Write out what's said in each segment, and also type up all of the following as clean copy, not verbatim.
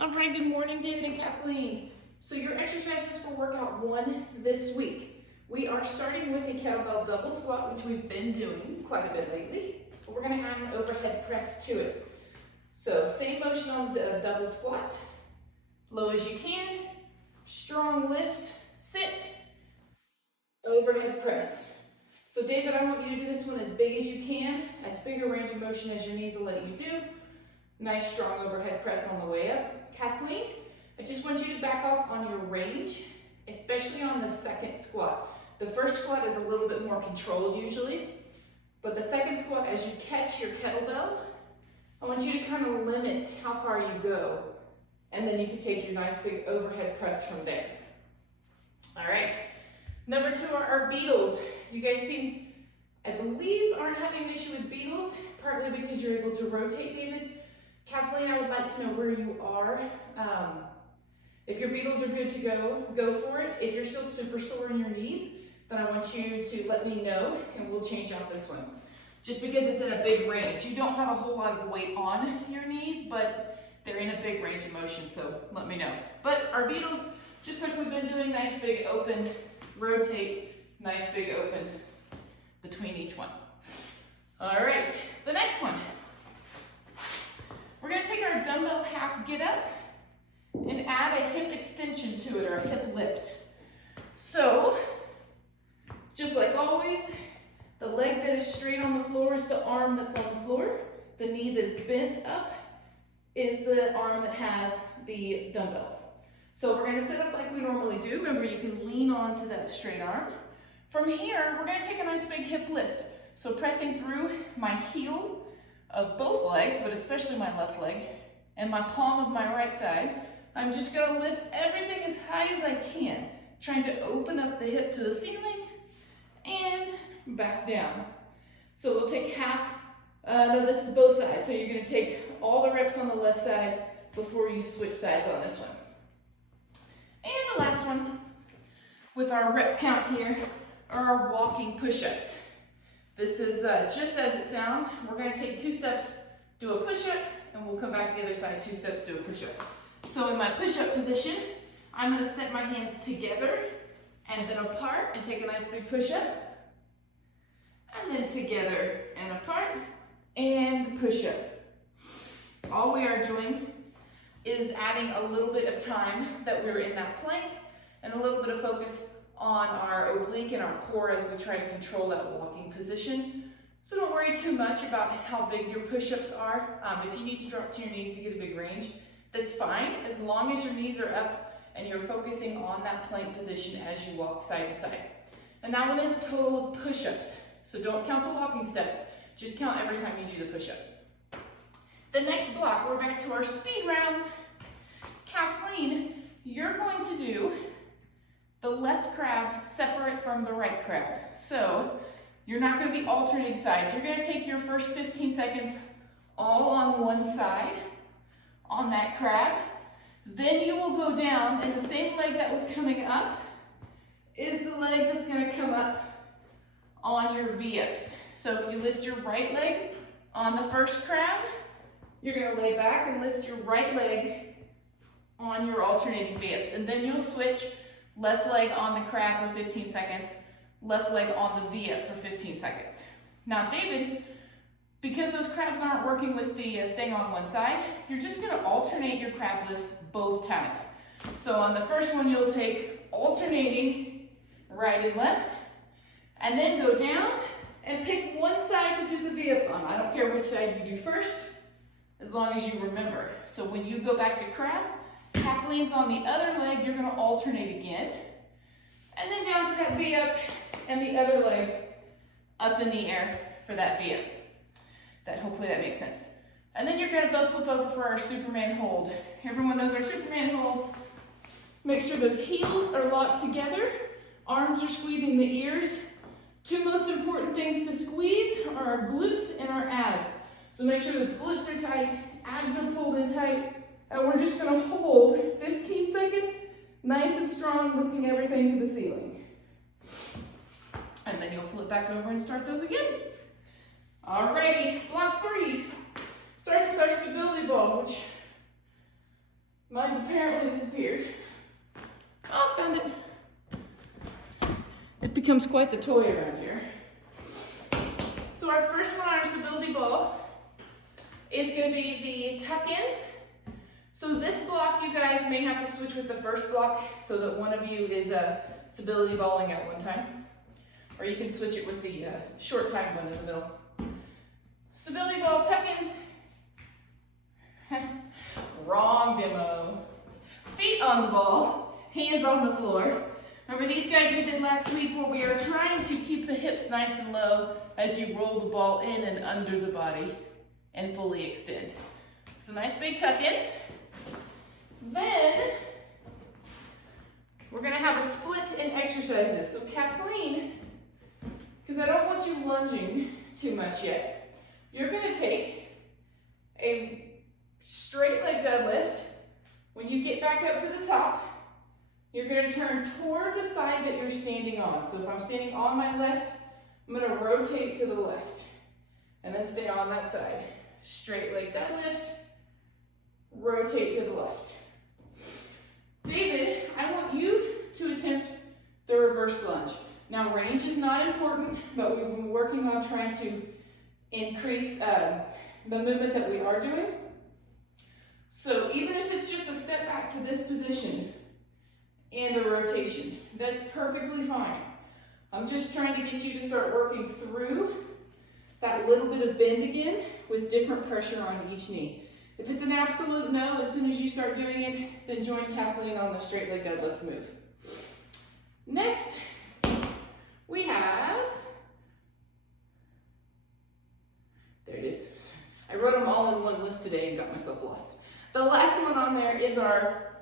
All right, good morning, David and Kathleen. So your exercises for workout 1 this week. We are starting with a kettlebell double squat, which we've been doing quite a bit lately, but we're gonna add an overhead press to it. So same motion on the double squat, low as you can, strong lift, sit, overhead press. So David, I want you to do this one as big as you can, as big a range of motion as your knees will let you do. Nice strong overhead press on the way up. Kathleen, I just want you to back off on your range, especially on the second squat. The first squat is a little bit more controlled usually, but the second squat, as you catch your kettlebell, I want you to kind of limit how far you go, and then you can take your nice big overhead press from there. All right, number 2 are our beetles. You guys seem, I believe, aren't having an issue with beetles, partly because you're able to rotate, David. Kathleen, I would like to know where you are. If your beetles are good to go for it. If you're still super sore in your knees, then I want you to let me know and we'll change out this one. Just because it's in a big range. You don't have a whole lot of weight on your knees, but they're in a big range of motion, so let me know. But our beetles, just like we've been doing, nice big open, rotate, nice big open between each one. All right, the next one. We're gonna take our dumbbell half get up and add a hip extension to it, or a hip lift. So, just like always, the leg that is straight on the floor is the arm that's on the floor. The knee that is bent up is the arm that has the dumbbell. So we're gonna sit up like we normally do. Remember, you can lean onto that straight arm. From here, we're gonna take a nice big hip lift. So pressing through my heel of both legs, but especially my left leg, and my palm of my right side, I'm just gonna lift everything as high as I can, trying to open up the hip to the ceiling and back down. So we'll take half, no, this is both sides. So you're gonna take all the reps on the left side before you switch sides on this one. And the last one, with our rep count here, are our walking push-ups. This is just as it sounds. We're gonna take 2 steps, do a push-up, and we'll come back the other side, 2 steps, do a push-up. So in my push-up position, I'm gonna set my hands together and then apart and take a nice big push-up. And then together and apart and push-up. All we are doing is adding a little bit of time that we're in that plank and a little bit of focus on our oblique and our core as we try to control that walking position. So don't worry too much about how big your push-ups are. If you need to drop to your knees to get a big range, that's fine, as long as your knees are up and you're focusing on that plank position as you walk side to side. And that one is a total of push-ups. So don't count the walking steps, just count every time you do the push-up. The next block, we're back to our speed rounds. Kathleen, you're going to do the left crab separate from the right crab. So you're not going to be alternating sides. You're going to take your first 15 seconds all on one side on that crab. Then you will go down, and the same leg that was coming up is the leg that's going to come up on your V-ups. So if you lift your right leg on the first crab, you're going to lay back and lift your right leg on your alternating V-ups. And then you'll switch left leg on the crab for 15 seconds, left leg on the V-up for 15 seconds. Now, David, because those crabs aren't working with the staying on one side, you're just gonna alternate your crab lifts both times. So on the first one, you'll take alternating right and left, and then go down and pick one side to do the V-up on. I don't care which side you do first, as long as you remember. So when you go back to crab, Kathleen's on the other leg, you're gonna alternate again. And then down to that V-up and the other leg up in the air for that V-up. Hopefully that makes sense. And then you're gonna both flip over for our Superman hold. Everyone knows our Superman hold. Make sure those heels are locked together. Arms are squeezing the ears. 2 most important things to squeeze are our glutes and our abs. So make sure those glutes are tight, abs are pulled in tight, and we're just gonna hold 15 seconds, nice and strong, lifting everything to the ceiling. And then you'll flip back over and start those again. Alrighty, block 3 starts with our stability ball, which Mine's apparently disappeared. Oh, found it. It becomes quite the toy around here. So our first one on our stability ball is going to be the tuck-ins. So this block, you guys may have to switch with the first block so that one of you is stability balling at one time. Or you can switch it with the short time one in the middle. Stability ball tuck-ins. Wrong demo. Feet on the ball, hands on the floor. Remember these guys we did last week where we are trying to keep the hips nice and low as you roll the ball in and under the body and fully extend. So nice big tuck-ins. Then we're gonna have a split in exercises. So Kathleen, because I don't want you lunging too much yet, you're gonna take a straight leg deadlift. When you get back up to the top, you're gonna turn toward the side that you're standing on. So if I'm standing on my left, I'm gonna rotate to the left and then stay on that side. Straight leg deadlift, rotate to the left. David, I want you to attempt the reverse lunge. Now range is not important, but we've been working on trying to increase the movement that we are doing. So even if it's just a step back to this position and a rotation, that's perfectly fine. I'm just trying to get you to start working through that little bit of bend again with different pressure on each knee. If it's an absolute no, as soon as you start doing it, then join Kathleen on the straight leg deadlift move. Next, we have, there it is. I wrote them all in one list today and got myself lost. The last one on there is our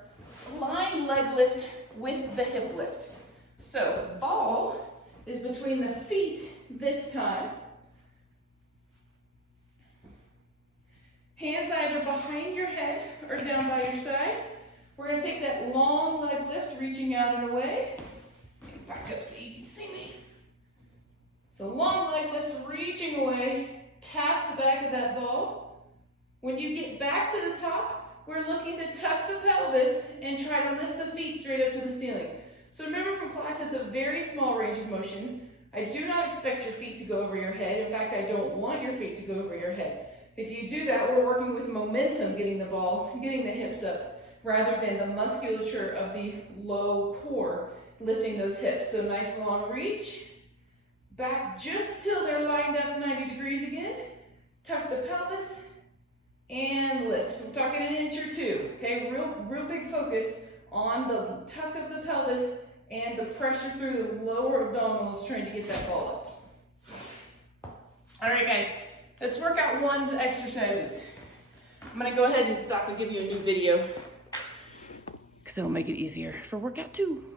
lying leg lift with the hip lift. So ball is between the feet this time. Hands either behind your head or down by your side. We're gonna take that long leg lift, reaching out and away. Back up so you can see me. So long leg lift, reaching away, tap the back of that ball. When you get back to the top, we're looking to tuck the pelvis and try to lift the feet straight up to the ceiling. So remember from class, it's a very small range of motion. I do not expect your feet to go over your head. In fact, I don't want your feet to go over your head. If you do that, we're working with momentum, getting the ball, getting the hips up, rather than the musculature of the low core, lifting those hips. So nice long reach, back just till they're lined up 90 degrees again, tuck the pelvis, and lift. We're talking an inch or two, okay? Real big focus on the tuck of the pelvis and the pressure through the lower abdominals trying to get that ball up. All right, guys. Let's work out one's exercises. I'm gonna go ahead and stop and give you a new video because it'll make it easier for workout 2.